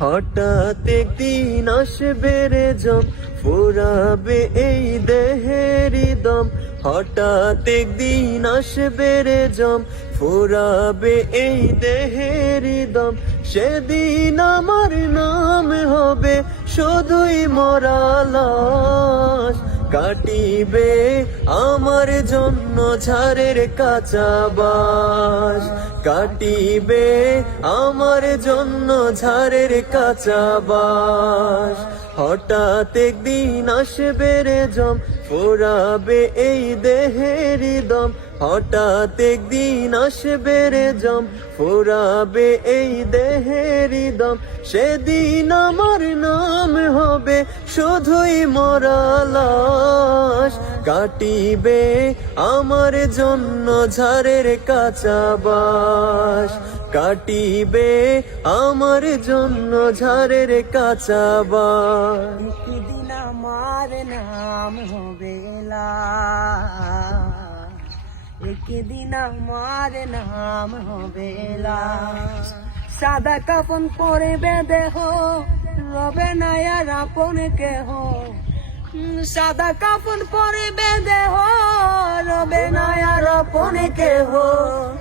হঠাৎ একদিন আসবে রে জম, ফুরাবে এই দেহেরি দম। হঠাৎ একদিন আসবে রে জম, ফুরাবে এই দেহেরি দম। সেদিন আমার নাম হবে শুধুই মরা লাশ কাটিবে আমার জন্য ঝাড়ের কাঁচা বাস কাটিবে আমার জন্য ঝাড়ের কাঁচা বাস হঠাৎ একদিন আসবে রে জম, ফোরাবে এই দেহের দম। হঠাৎ একদিন আসবে রে জম, ফোরাবে এই দেহেরই দম। সেদিন আমার নাম হবে শুধুই মরা লাশ। কাটিবে আমার জন্য ঝাড়ের কাঁচা বাস কাটিবে আমার জন্য ঝাড়ের কাঁচা বাস আমার নাম হবে একদিন আমার নাম হবে। সাদা কাপন পরে বেদেহ রবে না আপন কেহ। সাদা কাপন পরে বেদেহ রবে না আপন কেহ।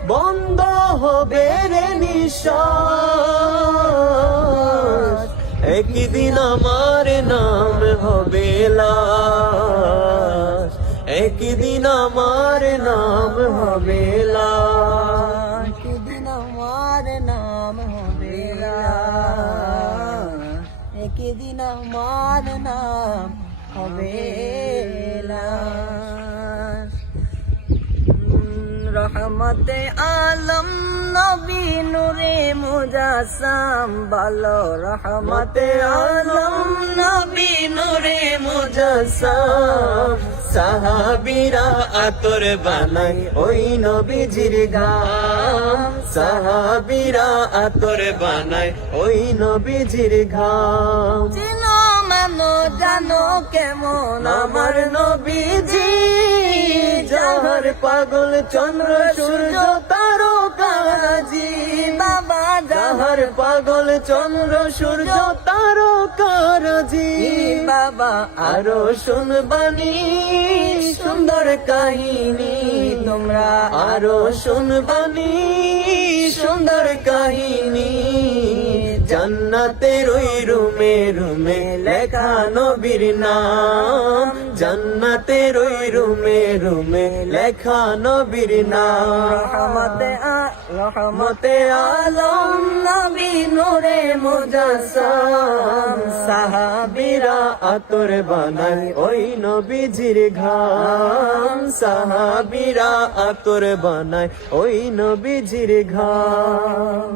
বন্ধ হবে রে নিশ্বাস। একদিন আমার নাম হবে লাশ। একদিন আমার নাম হবে একদিন আমার নাম হবে। একদিন আমার নাম হবে। রহমতে আলম নবী নূরে মুজাসাম বলো রহমতে আলম নবী নূরে মুজাসাম সাহাবিরা আতর বানাই ওই নবীজির গাম সাহাবিরা আতর বানাই ওই নবীজির চিনো মানো জানো কেমন আমার নবীজি যাহার পাগল চন্দ্র সূর্য তারকাজি বাবা যাহার পাগল চন্দ্র সূর্য তারকাজি বাবা, আরও শুনবানি, সুন্দর কাহিনী তোমরা। আরও শুনবানি, সুন্দর কাহিনী। জান্নাতের ওই রুমে রুমে লেখা নবীর নাম। জান্নাতের ওই রুমে রুমে লেখা নবীর নাম। রহমতে রহমতে আলম নবী নূরে মুজাসসাম। সাহাবীরা আতর বানাই ওই নবীজির ঘাম। সাহাবীরা আতর বানাই ওই নবীজির ঘাম।